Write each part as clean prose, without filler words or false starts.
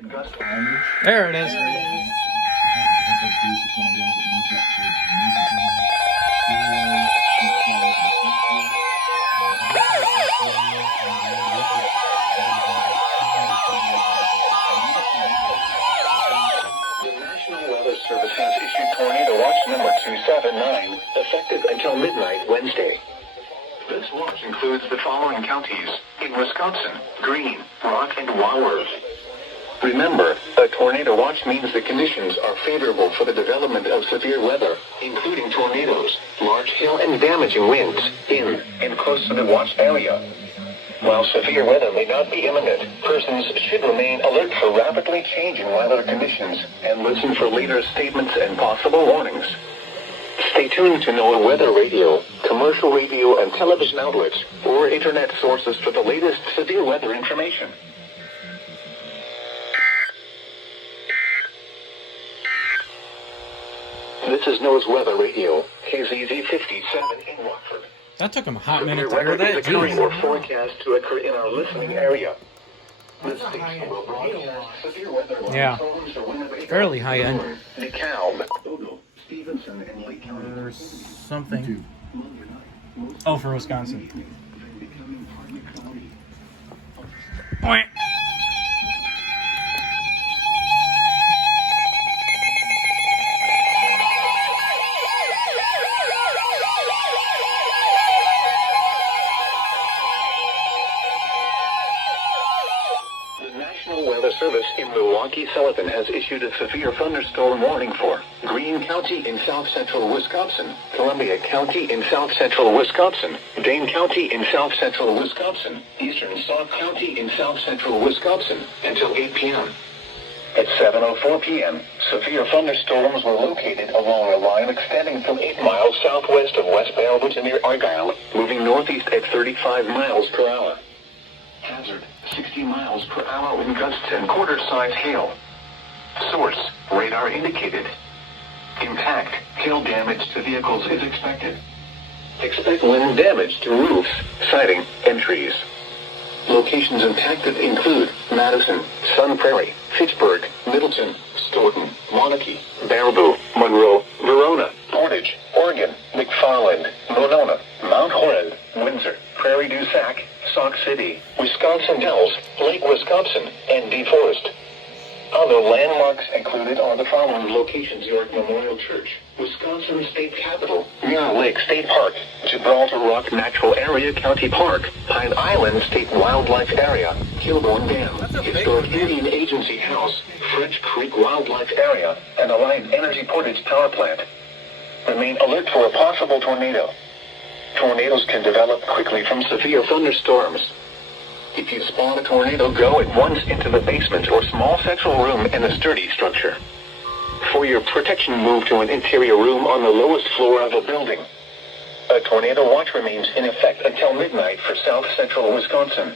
There it is. Service has issued Tornado Watch number 279, effective until midnight Wednesday. This watch includes the following counties in Wisconsin: Green, Rock, and Wiwx. Remember, a tornado watch means the conditions are favorable for the development of severe weather, including tornadoes, large hail, and damaging winds in and close to the watch area. While severe weather may not be imminent, persons should remain alert for rapidly changing weather conditions and listen for later statements and possible warnings. Stay tuned to Noaa weather radio, commercial radio and television outlets, or internet sources for the latest severe weather information. This is Noaa's weather radio, KZZ 57 in Rockford. That took him a hot minute to hear that. Occurring or forecast to occur in our listening area. This station will broadcast severe weather fairly high end. DeKalb, Stevenson, and Lake County. Or something. Oh, for Wisconsin. Point. Service in Milwaukee-Sullivan has issued a severe thunderstorm warning for Greene County in south-central Wisconsin, Columbia County in south-central Wisconsin, Dane County in south-central Wisconsin, eastern Sauk County in south-central Wisconsin, until 8 p.m. At 7:04 p.m., severe thunderstorms were located along a line extending from 8 miles southwest of West Bellevue to near Argyle, moving northeast at 35 miles per hour. Hazard, 60 miles per hour wind gusts and quarter-size hail. Source, radar indicated. Impact, hail damage to vehicles is expected. Expect wind damage to roofs, siding, and trees. Locations impacted include Madison, Sun Prairie, Fitchburg, Middleton, Stoughton, Monarchy, Baraboo, Monroe, Verona, Portage, Oregon, McFarland, Monona, Mount Horeb, Windsor, Prairie du Sac, Sauk City, Wisconsin Dells, Lake Wisconsin, and DeForest. Other landmarks included are the following locations: York Memorial Church, Wisconsin State Capitol, Mirror Lake State Park, Gibraltar Rock Natural Area County Park, Pine Island State Wildlife Area, Kilbourne Dam, Historic Indian Agency House, French Creek Wildlife Area, and Alliant Energy Portage Power Plant. Remain alert for a possible tornado. Tornadoes can develop quickly from severe thunderstorms. If you spot a tornado, go at once into the basement or small central room in a sturdy structure. For your protection, move to an interior room on the lowest floor of a building. A tornado watch remains in effect until midnight for south-central Wisconsin.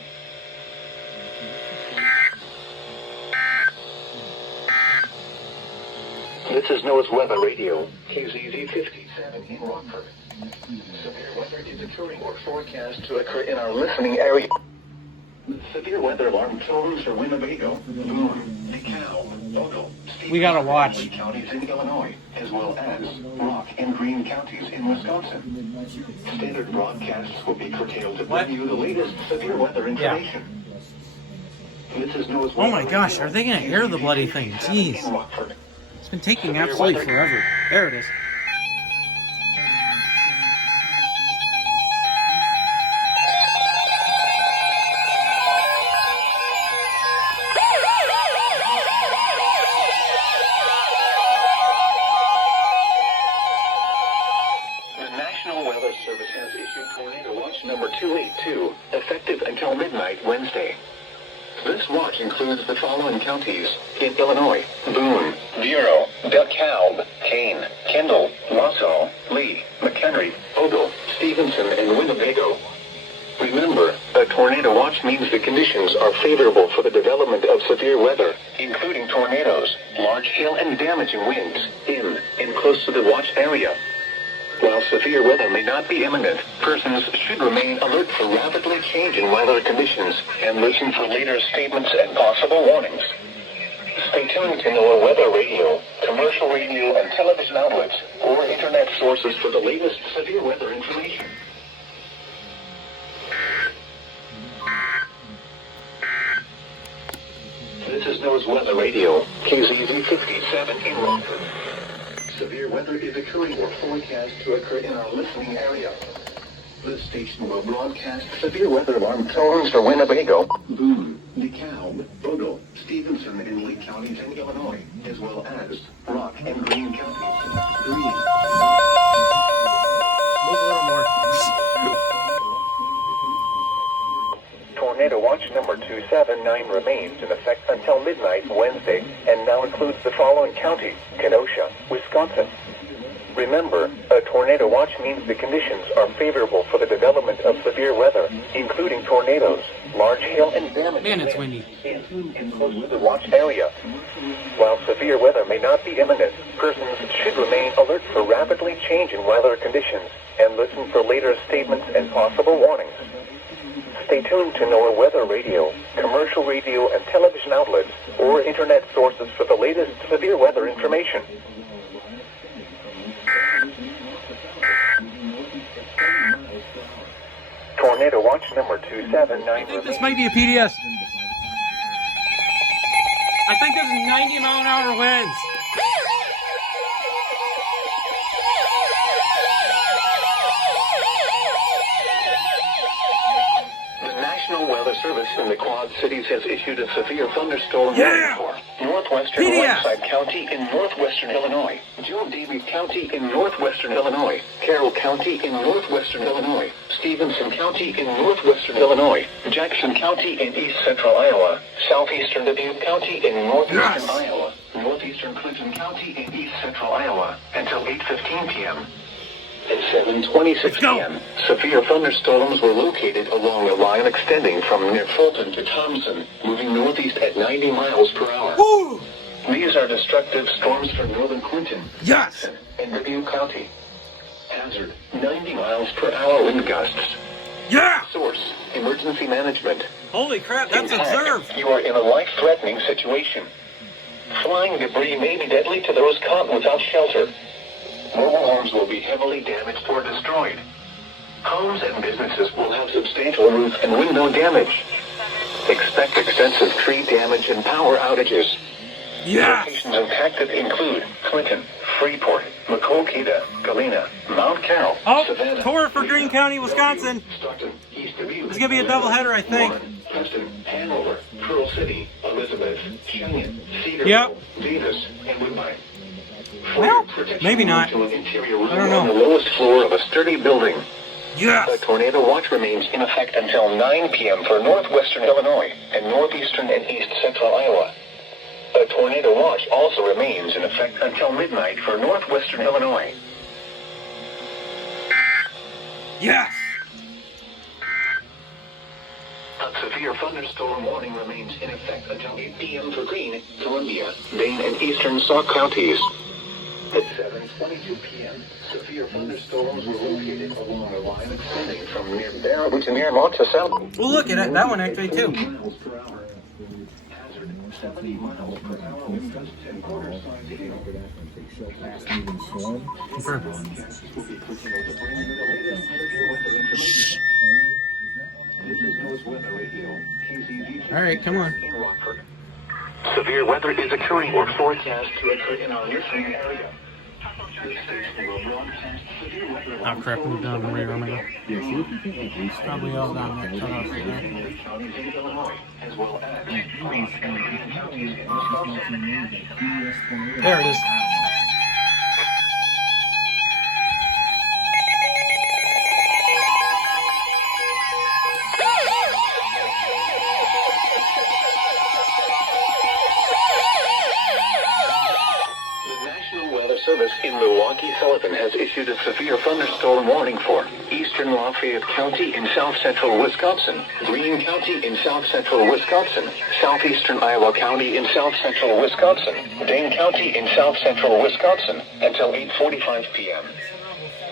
This is Noaa's weather radio, KZZ 57 in Rockford. Severe weather is occurring or forecast to occur in our listening area. Severe weather alarm tones for Winnebago, Boone, DeKalb, Ogle, We gotta watch. counties in Illinois, as well as Rock and Green counties in Wisconsin. Standard broadcasts will be curtailed to bring you the latest severe weather information. This is Noaa's Oh my gosh, are they gonna air the bloody thing? Jeez. It's been taking absolutely forever. There it is. Service has issued Tornado Watch number 282, effective until midnight Wednesday. This watch includes the following counties in Illinois: Boone, Bureau, DeKalb, Kane, Kendall, Wausau, Lee, McHenry, Ogle, Stevenson, and Winnebago. Remember, a tornado watch means the conditions are favorable for the development of severe weather, including tornadoes, large hail, and damaging winds in and close to the watch area. While severe weather may not be imminent, persons should remain alert for rapidly changing weather conditions and listen for later statements and possible warnings. tuned to Noaa weather radio, commercial radio and television outlets, or internet sources for the latest severe weather information. This is Noaa's weather radio, KZZ 57 in Rockford. Severe weather is occurring or forecast to occur in our listening area. This station will broadcast severe weather alarm tones for Winnebago, Boone, DeKalb, Bodo, Stevenson, and Lee counties in Illinois, as well as Rock and Greene counties. Greene. Move a little more. Tornado Watch number 279 remains in effect until midnight Wednesday, and now includes the following counties: Kenosha, Wisconsin. Remember, a tornado watch means the conditions are favorable for the development of severe weather, including tornadoes, large hail, and damage. Man, it's windy. In close to the watch area. While severe weather may not be imminent, persons should remain alert for rapidly changing weather conditions and listen for later statements and possible warnings. Stay tuned to Noaa weather radio, commercial radio and television outlets, or internet sources for the latest severe weather information. Tornado Watch number 279. I think this might be a PDS. I think this is 90-mile-an-hour winds. The National Weather Service in the Quad Cities has issued a severe thunderstorm warning for northwestern Lakeside County in northwestern Illinois, Joe Davie County in northwestern Illinois, Carroll County in northwestern Illinois, Stevenson County in northwestern Illinois, Jackson County in east central Iowa, southeastern Dubuque County in northeastern Iowa, northeastern Clinton County in east central Iowa until 8:15 p.m. At 7:26 p.m., severe thunderstorms were located along a line extending from near Fulton to Thompson, moving northeast at 90 miles per hour. Woo! These are destructive storms for northern Clinton, Yes! and Dubuque County. Hazard, 90 miles per hour wind gusts. Yeah! Source, emergency management. Holy crap, that's In fact, observed. You are in a life-threatening situation. Flying debris may be deadly to those caught without shelter. Mobile homes will be heavily damaged or destroyed. Homes and businesses will have substantial roof and window damage. Expect extensive tree damage and power outages. Yeah! Locations impacted include Clinton, Freeport, Maquoketa, Galena, Mount Carroll, Oh, Savannah, tour for Greene County, Wisconsin. Stockton, East Dubuque, It's gonna be a doubleheader, I think. Warren, Preston, Hanover, Pearl City, Elizabeth, Cheyenne, Cedarville, Yep. Davis, and Woodbine. Well, maybe not. To an interior room I don't know. on the lowest floor of a sturdy building. Yeah! The tornado watch remains in effect until 9 p.m. for northwestern Illinois and northeastern and east central Iowa. A tornado watch also remains in effect until midnight for northwestern Illinois. Yes! A severe thunderstorm warning remains in effect until 8 p.m. for Greene, Columbia, Dane, and eastern Sauk counties. At 7:22 p.m., severe thunderstorms were located along a line extending from near Barrow to near Monticello. Well, look at it. That one actually, too. Miles per hour. Hazard, 70 miles per hour with gusts and quarter size hail. Confirm. Will be clicking over the brand new latest severe weather information. This is Noaa's weather radio, KZZ. All right, come on. In Rockford. Severe weather is occurring or forecast to occur in our listening area. This station will broadcast severe weather. Oh crap, we've done the radar now. Probably all down there. Cut off there. Counties in Illinois, as well as Rock and Greene counties in Wisconsin. There it is. Service in Milwaukee-Sullivan has issued a severe thunderstorm warning for eastern Lafayette County in south-central Wisconsin, Greene County in south-central Wisconsin, southeastern Iowa County in south-central Wisconsin, Dane County in south-central Wisconsin until 8:45 p.m.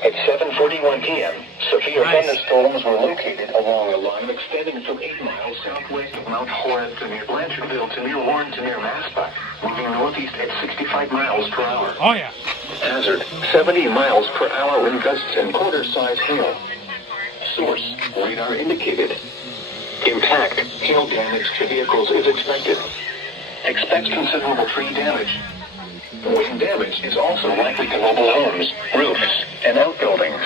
At 7:41 p.m., severe thunderstorms were located along a line extending from 8 miles southwest of Mount Horeb to near Blanchardville to near Warren to near Massachusetts, moving moving northeast at 65 miles per hour. Oh yeah. Hazard, 70 miles per hour wind gusts and quarter-size hail. Source, radar indicated. Impact, hail damage to vehicles is expected. Expect considerable tree damage. Wind damage is also likely to mobile homes, roofs, and outbuildings.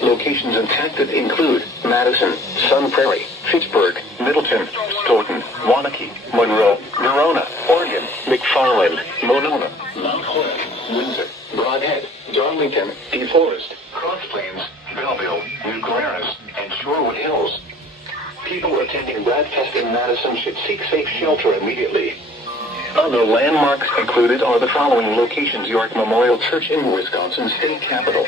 Locations impacted include Madison, Sun Prairie, Fitchburg, Middleton, Stoughton, Waunakee, Monroe, Verona, Oregon, McFarland, Monona, Mount Hood, Windsor, Broadhead, Darlington, DeForest, Cross Plains, Belleville, New Glarus, and Shorewood Hills. People attending Bradfest in Madison should seek safe shelter immediately. Other landmarks included are the following locations: York Memorial Church in Wisconsin State Capitol.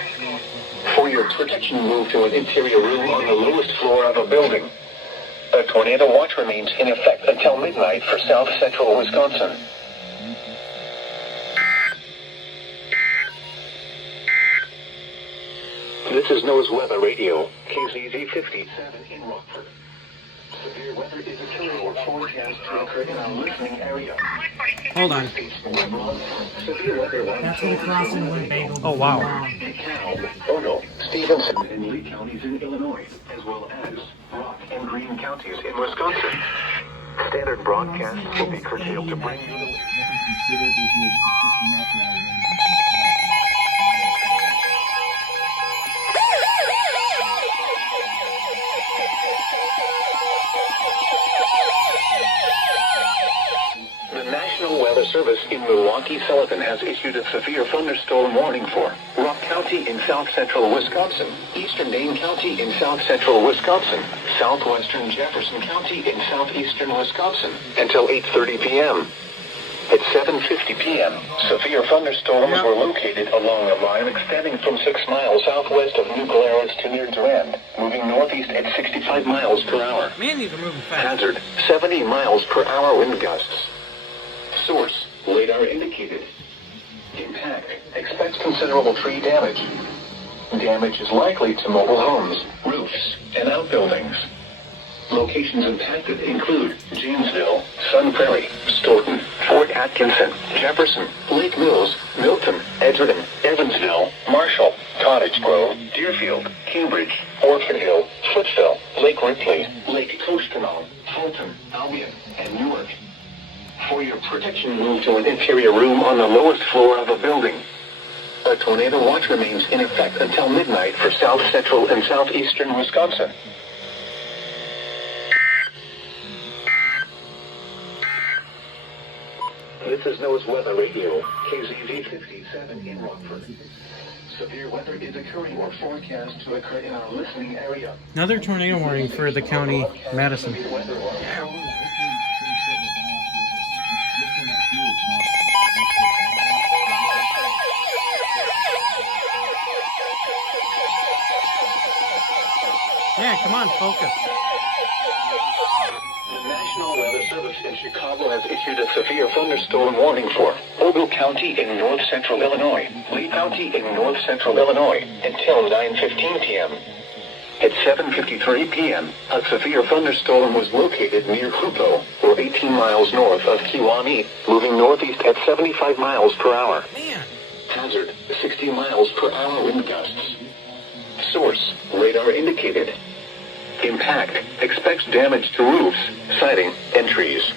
For your protection, move to an interior room on the lowest floor of a building. A tornado watch remains in effect until midnight for south central Wisconsin. This is NOAA's Weather Radio, KZZ 57 in Rockford. Severe weather is occurring or forecast to occur in our listening area. Hold on. Severe weather That's what a crossing would bagel. Oh wow. DeKalb, Ono, Stevenson, and Lee counties in Illinois, as well as Rock and Greene counties in Wisconsin. Standard broadcasts will be curtailed to bring you the National Weather Service in Milwaukee-Sullivan has issued a severe thunderstorm warning for Rock County in south-central Wisconsin, eastern Dane County in south-central Wisconsin, southwestern Jefferson County in southeastern Wisconsin, until 8:30 p.m. At 7:50 p.m., severe thunderstorms were located along a line extending from 6 miles southwest of New Glarus to near Durand, moving northeast at 65 miles per hour. Man, these are moving fast. Hazard, 70 miles per hour wind gusts. Source, radar indicated. Impact, expects considerable tree damage. Damage is likely to mobile homes, roofs, and outbuildings. Locations impacted include Janesville, Sun Prairie, Stoughton, Fort Atkinson, Jefferson, Lake Mills, Milton, Edgerton, Evansville, Marshall, Cottage Grove, Deerfield, Cambridge, Orchard Hill, Footville, Lake Ripley, Lake Koshkonong, Fulton, Albion, and Newark. For your protection, move to an interior room on the lowest floor of a building. A tornado watch remains in effect until midnight for south central and southeastern Wisconsin. This is NOAA's Weather Radio, KZZ 57 in Rockford. Severe weather is occurring or forecast to occur in our listening area. Another tornado warning for the county, Madison. Yeah, come on, focus. The National Weather Service in Chicago has issued a severe thunderstorm warning for Ogle County in north-central Illinois, Lee County in north-central Illinois, until 9:15 p.m. At 7:53 p.m., a severe thunderstorm was located near Hoopo, or 18 miles north of Kewaunee, moving northeast at 75 miles per hour. Man. Hazard, 60 miles per hour wind gusts. Source, radar indicated. Impact, expects damage to roofs, siding, and trees.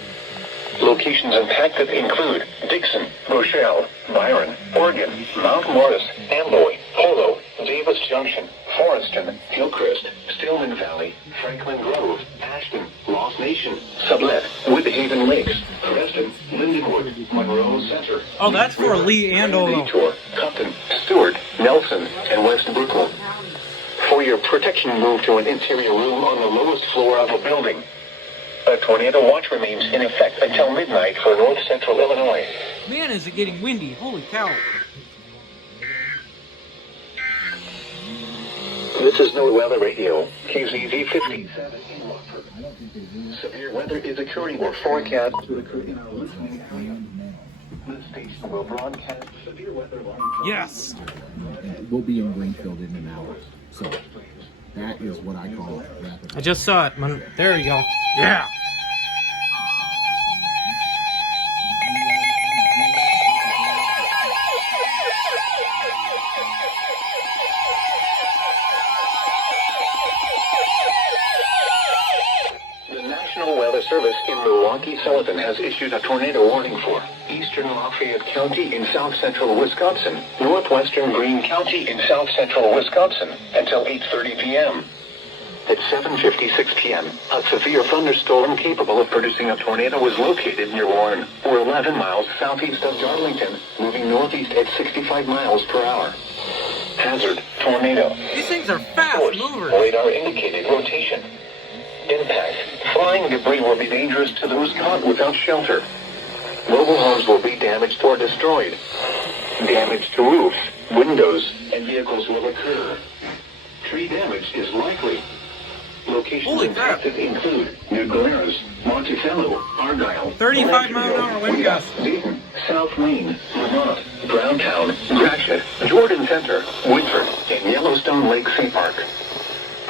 Locations impacted include Dixon, Rochelle, Byron, Oregon, Mount Morris, Amboy, Polo, Davis Junction, Foreston, Hillcrest, Stillman Valley, Franklin Grove, Ashton, Lost Nation, Sublette, Woodhaven Lakes, Creston, Lindenwood, Monroe Center. Oh, that's for Lee and Olo. Detour, Compton, Stewart, Nelson, and West Brookline. For your protection, move to an interior room on the lowest floor of a building. A tornado watch remains in effect until midnight for north-central Illinois. Man, is it getting windy. Holy cow. This is NOAA Weather Radio, KZZ 57 in Rockford. Severe weather is occurring or forecast to occur in our listening area. This station will broadcast severe weather warning. Yes. We'll be in Greenfield in an hour. So that is what I call rapid. I just saw it. There you go. Yeah. has issued a tornado warning for eastern Lafayette County in south-central Wisconsin, northwestern Greene County in south-central Wisconsin, until 8:30 p.m. At 7:56 p.m., a severe thunderstorm capable of producing a tornado was located near Warren, or 11 miles southeast of Darlington, moving northeast at 65 miles per hour. Hazard, tornado. These things are fast movers. Radar indicated rotation. Impact. Flying debris will be dangerous to those caught without shelter. Mobile homes will be damaged or destroyed. Damage to roofs, windows, and vehicles will occur. Tree damage is likely. Locations impacted include New Glarus, Monticello, Argyle, 35-mile-an-hour wind gusts. Dayton, South Wayne, Vermont, Browntown, Gratiot, Jordan Center, Woodford, and Yellowstone Lake State Park.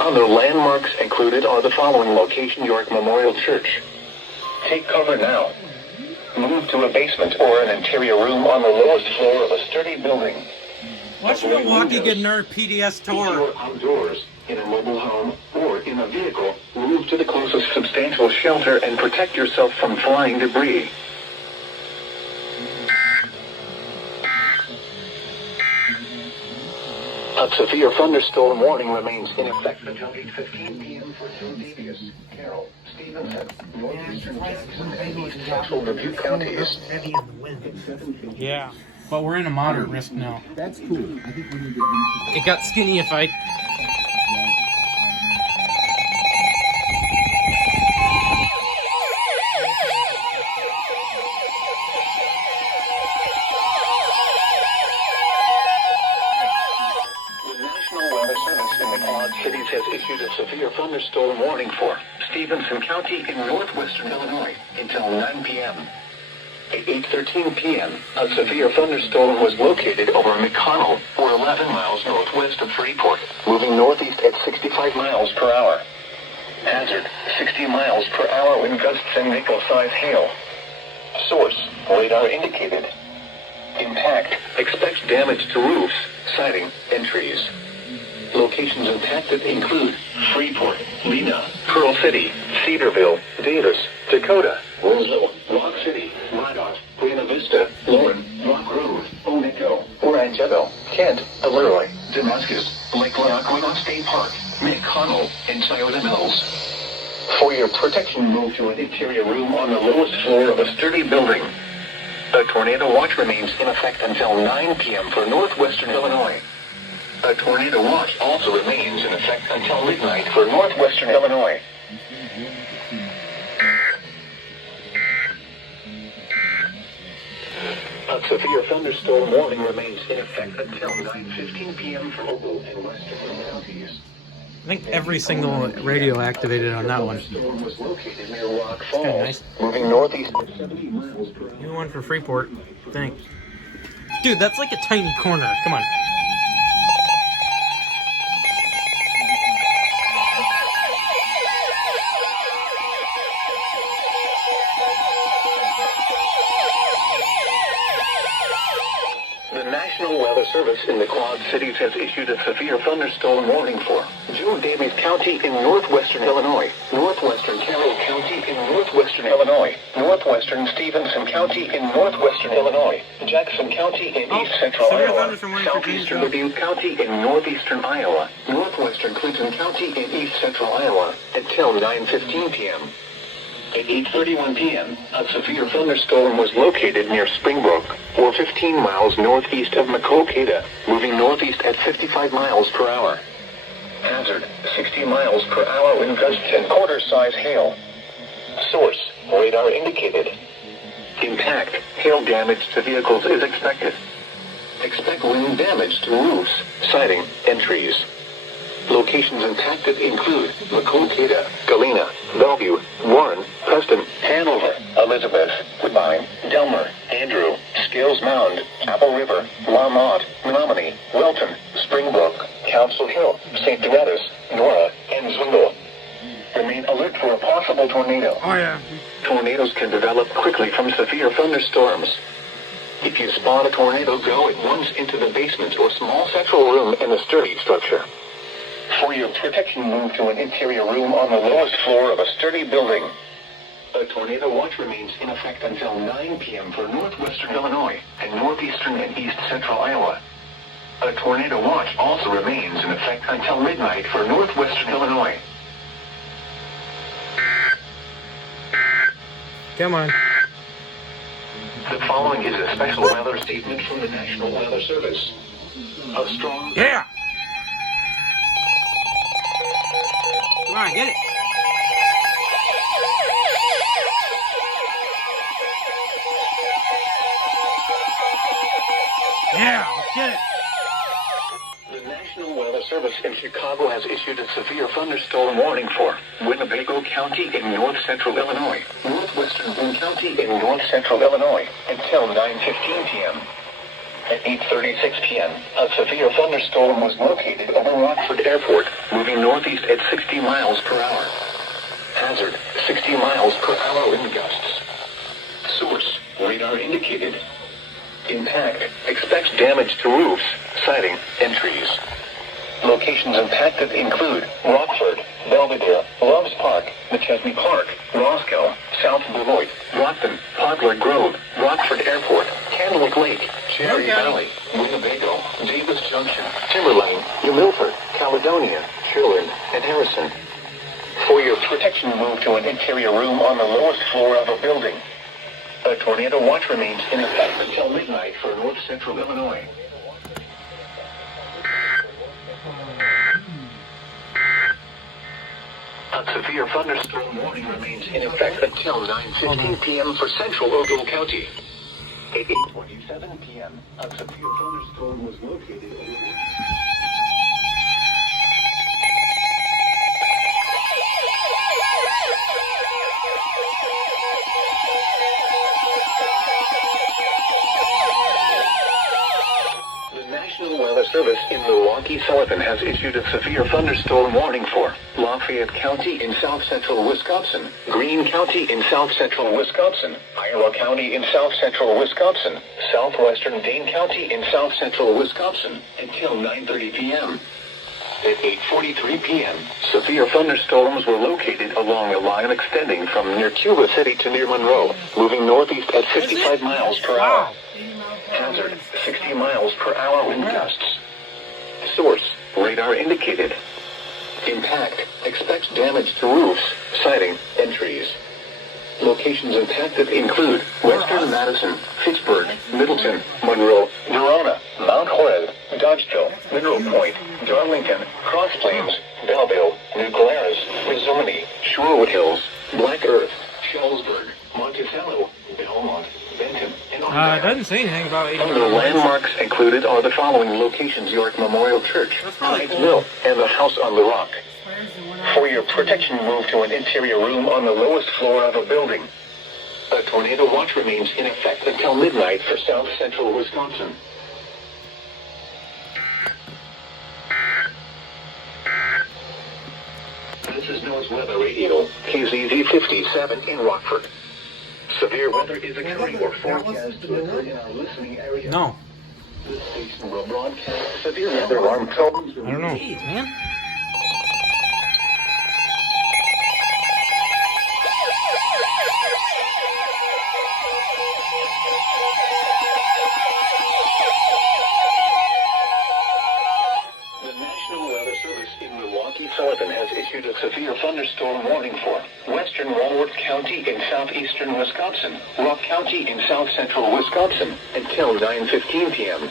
Other landmarks included are the following location: York Memorial Church. Take cover now. Move to a basement or an interior room on the lowest floor of a sturdy building. Watch Milwaukee get another PDS tour. If you're outdoors, in a mobile home, or in a vehicle, move to the closest substantial shelter and protect yourself from flying debris. A severe thunderstorm warning remains in effect until 8:15 p.m. for Vegas, Carroll, Stevenson, northeastern Jackson, and east central Dubuque counties. Yeah, but we're in a moderate risk now. That's cool. I think we need to. It got skinny if I... Cities has issued a severe thunderstorm warning for Stevenson County in northwestern Illinois until 9 p.m. At 8:13 p.m., a severe thunderstorm was located over McConnell, or 11 miles northwest of Freeport, moving northeast at 65 miles per hour. Hazard, 60 miles per hour wind gusts and nickel-size hail. Source, radar indicated. Impact, expect damage to roofs, siding, and trees. Locations impacted include Freeport, Lena, Pearl City, Cedarville, Davis, Dakota, Roseville, Rock City, Minot, Buena Vista, Lauren, Rock Grove, Oneto, Orangeville, Kent, Leroy, Damascus, Lake Lackawanna State Park, McConnell, and Scioto Mills. For your protection, move to an interior room on the lowest floor of a sturdy building. A tornado watch remains in effect until 9 p.m. for northwestern Illinois. A tornado watch also remains in effect until midnight for northwestern Illinois. A severe thunderstorm warning remains in effect until 9:15 p.m. for local and western counties. I think every single radio activated on that one. The storm was located near Rock Kinda Falls, nice. moving northeast at 70 miles per hour. New one for Freeport. Thanks. Dude, that's like a tiny corner. Come on. The National Weather Service in the Quad Cities has issued a severe thunderstorm warning for Joe Davies County in northwestern Illinois, northwestern Carroll County in northwestern Illinois, northwestern Stevenson County in northwestern Illinois, Jackson County in east central severe Iowa, thunderstorm warning for southeastern Janesville. Dubuque County in northeastern Iowa, northwestern Clinton County in east central Iowa, until 9:15 p.m. At 8:31 p.m., a severe thunderstorm was located near Springbrook, or 15 miles northeast of Maquoketa, moving northeast at 55 miles per hour. Hazard, 60 miles per hour wind gusts and quarter-size hail. Source, radar indicated. Impact, hail damage to vehicles is expected. Expect wind damage to roofs, siding, and trees. Locations impacted include Maquoketa, Galena, Bellevue, Warren, Preston, Hanover, Elizabeth, Woodbine, Delmer, Andrew, Scales Mound, Apple River, Lamont, Menominee, Wilton, Springbrook, Council Hill, St. Donatus, Noaa, and Zwingle. Remain alert for a possible tornado. Oh, yeah. Tornadoes can develop quickly from severe thunderstorms. If you spot a tornado, go at once into the basement or small central room in the sturdy structure. For your protection, move to an interior room on the lowest floor of a sturdy building. A tornado watch remains in effect until 9 p.m. for northwestern Illinois and northeastern and east central Iowa. A tornado watch also remains in effect until midnight for northwestern Illinois. Come on. The following is a special weather statement from the National Weather Service. A strong... Yeah! Come on, get it! Yeah, let's get it! The National Weather Service in Chicago has issued a severe thunderstorm warning for Winnebago County in north-central Illinois, northwestern Boone County in north-central Illinois, until 9:15 p.m. At 8:36 p.m., a severe thunderstorm was located over Rockford Airport, moving northeast at 60 miles per hour. Hazard, 60 miles per hour wind gusts. Source, radar indicated. Impact, expects damage to roofs, siding, and trees. Locations impacted include Rockford, Belvedere, Loves Park, McChesney Park, Roscoe, South Beloit, Rockton, Poplar Grove, Rockford Airport, Candlewick Lake, Cherry Valley, Winnebago, Davis Junction, Timberlane, New Milford, Caledonia, Sherland, and Harrison. For your protection, move to an interior room on the lowest floor of a building. A tornado watch remains in effect until midnight for north-central Illinois. A severe thunderstorm warning remains in effect until 9:15 p.m. for central Ogle County. At 8:27 p.m., a severe thunderstorm was located over... The National Weather Service in Milwaukee-Sullivan has issued a severe thunderstorm warning for Lafayette County in south-central Wisconsin, Greene County in south-central Wisconsin, Iowa County in south-central Wisconsin, southwestern Dane County in south-central Wisconsin, until 9:30 p.m. At 8:43 p.m., severe thunderstorms were located along a line extending from near Cuba City to near Monroe, moving northeast at 55 miles per hour. Hazard, 60 miles per hour wind gusts. Source, radar indicated. Impact, expects damage to roofs, siding, and trees. Locations impacted include Western Madison, Fitchburg, Middleton, Monroe, Verona, Mount Horeb, Dodgeville, Mineral Point, Darlington, Cross Plains, Belleville, New Glarus, Rizzoni, Shorewood Hills, Black Earth, Shellsburg, Monticello, Belmont, Benton, and It doesn't say anything about 80 the landmarks included are the following locations: York Memorial Church, Hyde's Mill, and the House on the Rock. For your protection, move to an interior room on the lowest floor of a building. A tornado watch remains in effect until midnight for south-central Wisconsin. This is NOAA's Weather Radio, KZZ 57 in Rockford. Severe weather is occurring or forecast to occur in our listening area. No. This station will broadcast severe weather alarm tones. I don't know. Jeez, man. The National Weather Service in Milwaukee-Sullivan has issued a severe thunderstorm warning for western Walworth County in southeastern Wisconsin, Rock County in south-central Wisconsin, until 9:15 p.m.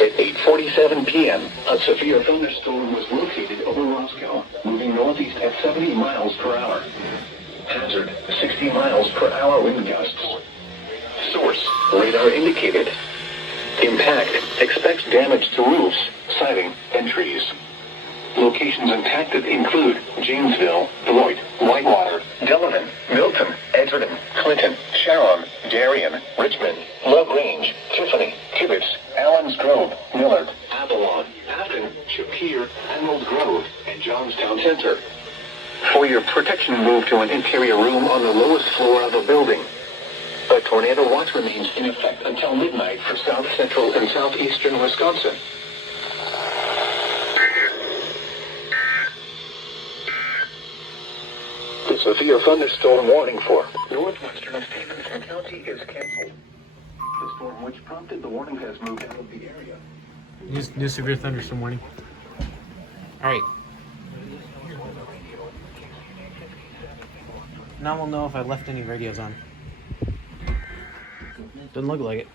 At 8:47 p.m., a severe thunderstorm was located over Roscoe, moving northeast at 70 miles per hour. Hazard, 60 miles per hour wind gusts. Source, radar indicated. Impact, expects damage to roofs, siding, and trees. Locations impacted include Janesville, Beloit, Whitewater, Delavan, Milton, Edgerton, Clinton, Sharon, Darien, Richmond, LaGrange, Tiffany, Tibbetts, Allens Grove, Millard, Avalon, Afton, Shapir, Emerald Grove, and Johnstown Center. For your protection, move to an interior room on the lowest floor of a building. A tornado watch remains in effect until midnight for south-central and southeastern Wisconsin. This severe thunderstorm warning for northwestern Stevenson County is canceled. The storm which prompted the warning has moved out of the area. New severe thunderstorm warning. Alright. Now we'll know if I left any radios on. Doesn't look like it.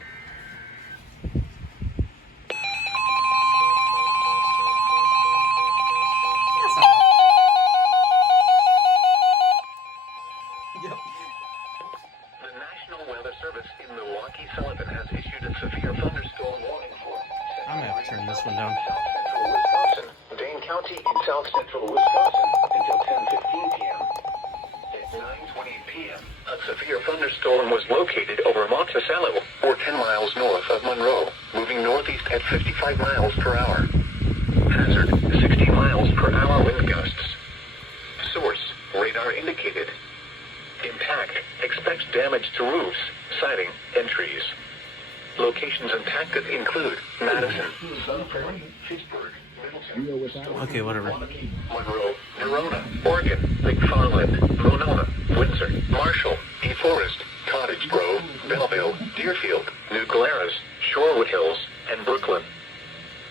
I'm gonna have to turn this one down. Dane County in south central Wisconsin until 10:15 p.m. At 9:20 p.m., a severe thunderstorm was located over Monticello, or 10 miles north of Monroe, moving northeast at 55 miles per hour. Hazard, 60 miles per hour wind gusts. Source, radar indicated. Impact, expects damage to roofs, siding, and trees. Locations impacted include Madison, Sun Prairie, Fitchburg, Middleton, Okay, whatever. Monroe, Nerona, Oregon, McFarland, Monona, Windsor, Marshall, DeForest, Cottage Grove, Belleville, Deerfield, New Glarus, Shorewood Hills, and Brooklyn.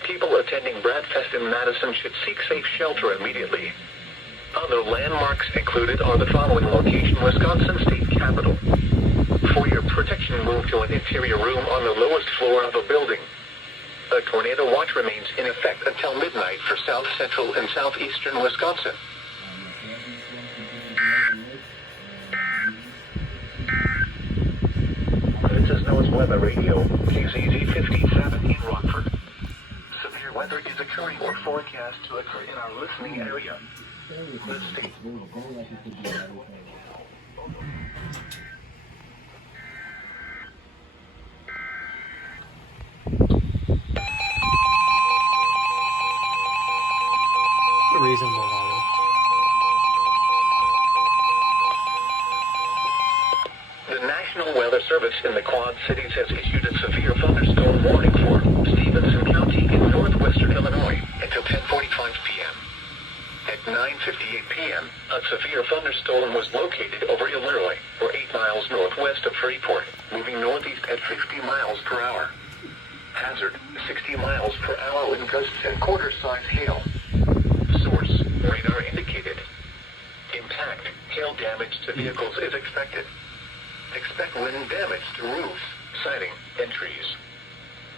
People attending Bradfest in Madison should seek safe shelter immediately. Other landmarks included are the following location: Wisconsin State Capitol. For your protection, move to an interior room on the lowest floor of a building. A tornado watch remains in effect until midnight for south central and southeastern Wisconsin. This is Noah's Weather Radio, KZZ 57 in Rockford. Severe weather is occurring or forecast to occur in our listening area. Let's see. Reasonable volume. The National Weather Service in the Quad Cities has issued a severe thunderstorm warning for Stevenson County in northwestern Illinois until 10:45 p.m. At 9:58 p.m., a severe thunderstorm was located over Illinois, or 8 miles northwest of Freeport, moving northeast at 50 miles per hour. Hazard, 60 miles per hour wind gusts and quarter-size hail. Source, radar indicated. Impact, hail damage to vehicles is expected. Expect wind damage to roofs, siding, and trees.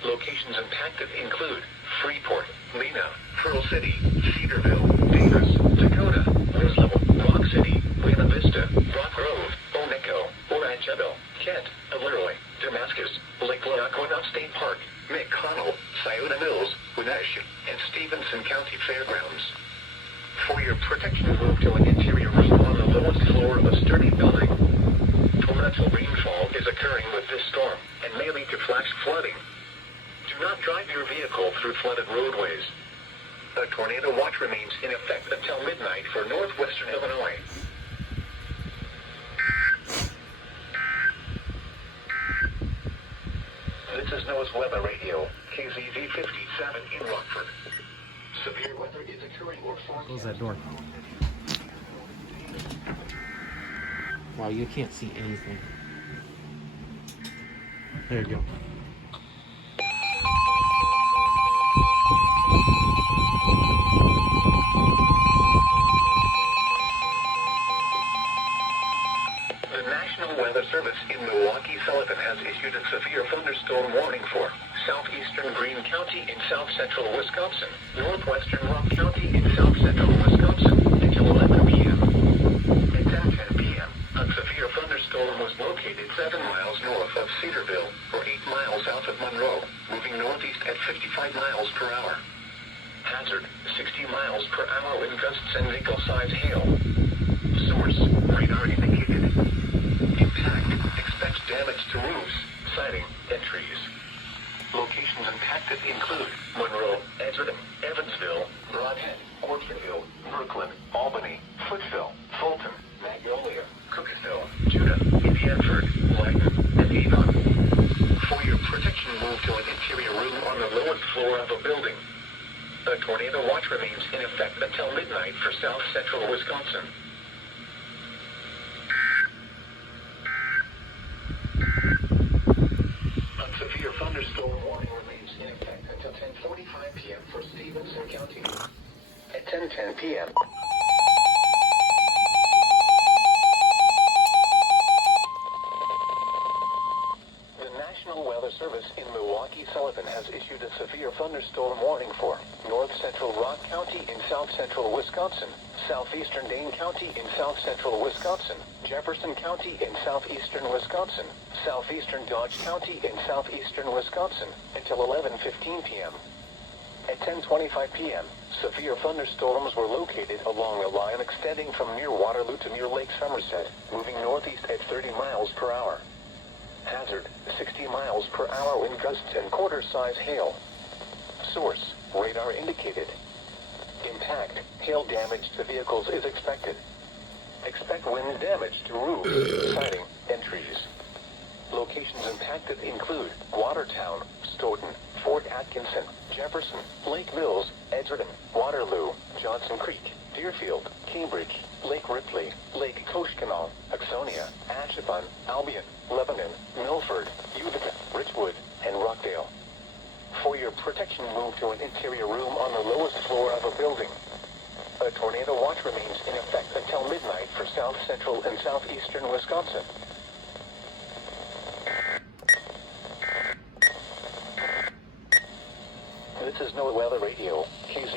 Locations impacted include Freeport, Lena, Pearl City, Cedarville, Davis, Dakota, Winslow, Rock City, Buena Vista, Rock Grove, Oneco, Oranjeville, Kent, Leroy, Damascus, Lake Lonaquina State Park, McConnell, Scioto Mills, Wenatchee, and Stevenson County Fairgrounds. For your protection, move to an interior room on the lowest floor of a sturdy building. Torrential rainfall is occurring with this storm and may lead to flash flooding. Do not drive your vehicle through flooded roadways. A tornado watch remains in effect until midnight for northwestern Illinois. This is Noah's Weather Radio, KZZ 57 in Rockford. Severe weather is occurring or forecast. Close that door. Wow, you can't see anything. There you go. The National Weather Service in Milwaukee-Sullivan has issued a severe thunderstorm warning for southeastern Greene County in south-central Wisconsin, northwestern Rock County in south-central Wisconsin until 11 p.m. At 10:10 p.m., a severe thunderstorm was located 7 miles north of Cedarville, or 8 miles south of Monroe, moving northeast at 55 miles per hour. Hazard, 60 miles per hour wind gusts and nickel-size hail. Source, radar indicated. Impact, expects damage to roofs, siding, and trees. Locations impacted include Monroe, Edgerton, Evansville, Brodhead, Orchardville, Brooklyn, Albany, Footville, Fulton, Magnolia, Cookeville, Judah, Indianford, Lyden, and Avon. For your protection, move to an interior room on the lowest floor of a building. A tornado watch remains in effect until midnight for south central Wisconsin. Stevenson County. At 10:10 p.m. The National Weather Service in Milwaukee-Sullivan has issued a severe thunderstorm warning for north-central Rock County in south-central Wisconsin, southeastern Dane County in south-central Wisconsin, Jefferson County in southeastern Wisconsin, southeastern Dodge County in southeastern Wisconsin, until 11:15 p.m. At 10:25 p.m., severe thunderstorms were located along a line extending from near Waterloo to near Lake Somerset, moving northeast at 30 miles per hour. Hazard, 60 miles per hour wind gusts and quarter-size hail. Source, radar indicated. Impact, hail damage to vehicles is expected. Expect wind damage to roofs, siding, and trees. Locations impacted include Watertown, Stoughton, Fort Atkinson, Jefferson, Lake Mills, Edgerton, Waterloo, Johnson Creek, Deerfield, Cambridge, Lake Ripley, Lake Koshkonong, Axonia, Ashibun, Albion, Lebanon, Milford, Utica, Richwood, and Rockdale. For your protection, move to an interior room on the lowest floor of a building. A tornado watch remains in effect until midnight for south central and southeastern Wisconsin. This is Noaa Weather Radio, KZ.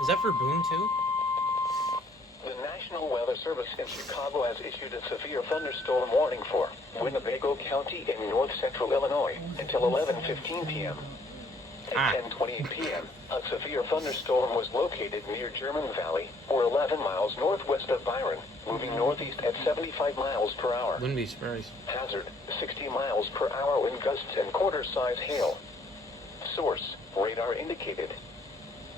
Is that for Boone too? The National Weather Service in Chicago has issued a severe thunderstorm warning for Winnebago County in north-central Illinois until 11:15 p.m. At 10:28 p.m., a severe thunderstorm was located near German Valley, or 11 miles northwest of Byron, moving northeast at 75 miles per hour. Wouldn't be surprised. Hazard, 60 miles per hour wind gusts and quarter-size hail. Source, radar indicated.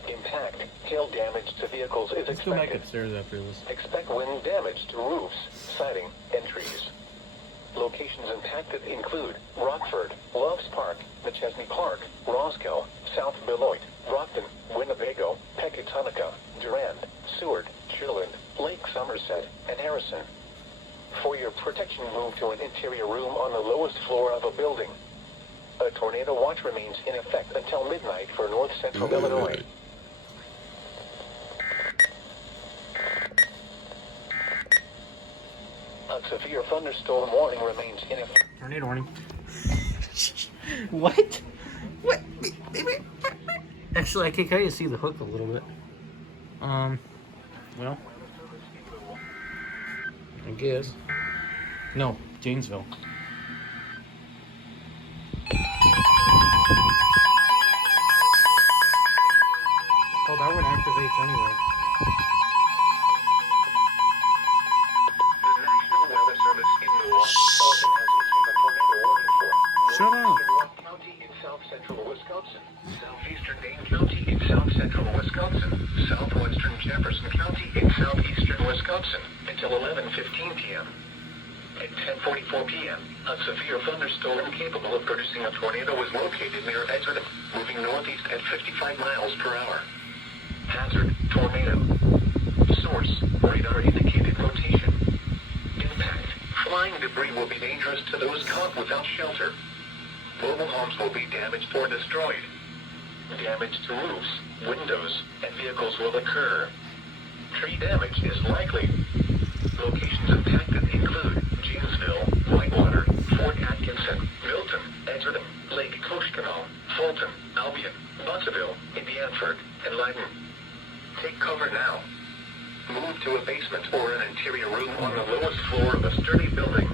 Impact, hail damage to vehicles is Let's go back expected. upstairs after this. Expect wind damage to roofs, siding, and trees. Locations impacted include Rockford, Loves Park, McChesney Park, Roscoe, South Beloit, Brockton, Winnebago, Pecatonica, Durand, Seward, Shirland, Lake Somerset, and Harrison. For your protection, move to an interior room on the lowest floor of a building. A tornado watch remains in effect until midnight for north-central Illinois. A severe thunderstorm warning remains in effect. Tornado warning. What? What? Actually, I can kind of see the hook a little bit. Well, I guess. No, Janesville. Oh, that one activates anyway. The National Weather Service in Milwaukee-Sullivan has issued a tornado warning for Shut up. northeastern Rock County in south-central Wisconsin, southeastern Dane County in south-central Wisconsin, southwestern Jefferson County in southeastern Wisconsin, until 11:15 p.m. At 10:44 p.m., a severe thunderstorm capable of producing a tornado was located near Edgerton, moving northeast at 55 miles per hour. Hazard, tornado. Source, radar indicated rotation. Impact, flying debris will be dangerous to those caught without shelter. Mobile homes will be damaged or destroyed. Damage to roofs, windows, and vehicles will occur. Tree damage is likely. Locations impacted include Janesville, Whitewater, Fort Atkinson, Milton, Edgerton, Lake Koshkonong, Fulton, Albion, Buttsville, Indianford, and Leiden. Take cover now. Move to a basement or an interior room on the lowest floor of a sturdy building.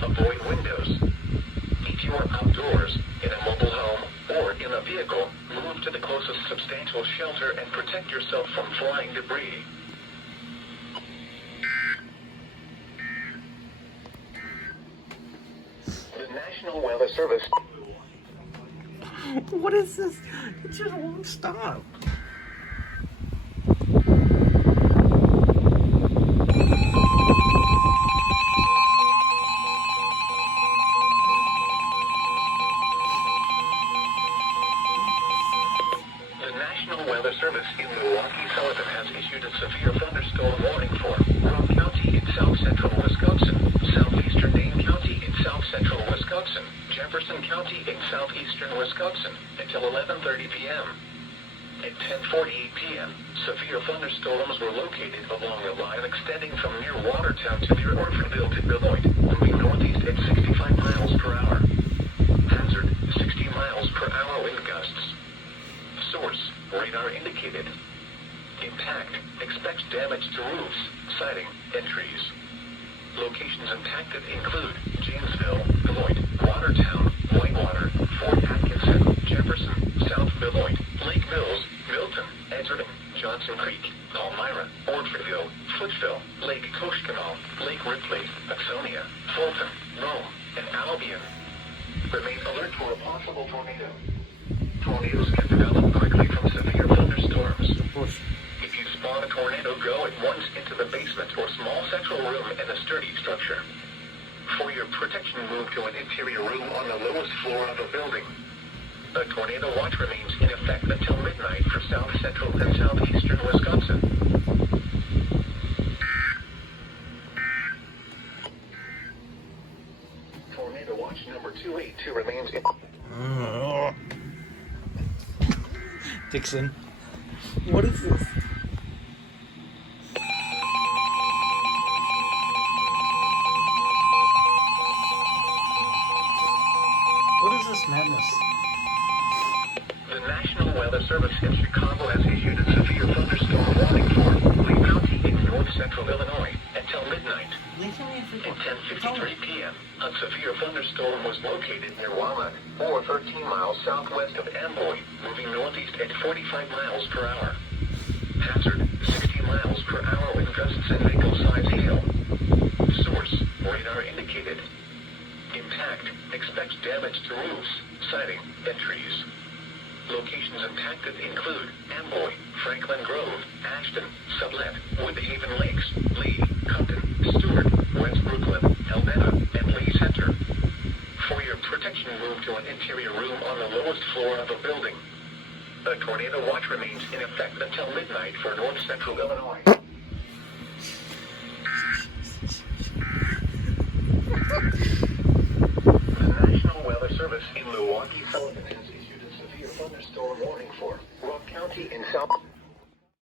Avoid windows. If you are outdoors, in a mobile home, or in a vehicle, move to the closest substantial shelter and protect yourself from flying debris. The National Weather Service. What is this? It just won't stop. The National Weather Service in Milwaukee-Sullivan has issued a severe thunderstorm warning for Rock County in south-central Wisconsin, southeastern Dane County in south-central Wisconsin, Jefferson County in southeastern Wisconsin until 11:30 p.m. At 10:48 p.m., severe thunderstorms were located along a line extending from near Watertown to near Orfordville to Beloit, moving northeast at 65 miles per hour. Hazard, 60 miles per hour wind gusts. Source, radar indicated. Impact, expects damage to roofs, siding, and trees. Locations impacted include Janesville, Beloit, Watertown, Whitewater, Fort Atkinson, Jefferson, South Beloit, Lake Mills, Milton, Edgerton, Johnson Creek, Palmyra, Orfordville, Footville, Lake Koshkonong, Lake Ripley, Axonia, Fulton, Rome, and Albion. Remain alert for a possible tornado. Tornadoes can develop quickly from severe thunderstorms. If you spawn a tornado, go at once into the basement or small central room in a sturdy structure. For your protection, move to an interior room on the lowest floor of a building. A tornado watch remains in effect until midnight for south central and southeastern Wisconsin. Tornado watch number 282 remains in... Dixon, what is this? What is this madness? The National Weather Service in Chicago has issued a severe thunderstorm warning for Lee County in north central Illinois until midnight. At 10:53 p.m., a severe thunderstorm was located near Walnut, or 13 miles southwest of Amboy, moving northeast at 45 miles per hour. Hazard, 60 miles per hour wind gusts and nickel-size hail. Source, radar indicated. Impact, expects damage to roofs, siding, and trees. Locations impacted include Amboy, Franklin Grove, Ashton, Sublette, Woodhaven Lakes, Lee, Compton, Stewart, West Brooklyn, Helmetta, and Lee Center. For your protection, move to an interior room on the lowest floor of a building. A tornado watch remains in effect until midnight for north central Illinois. The National Weather Service in Milwaukee, Sullivan has issued a severe thunderstorm warning for Rock County in South...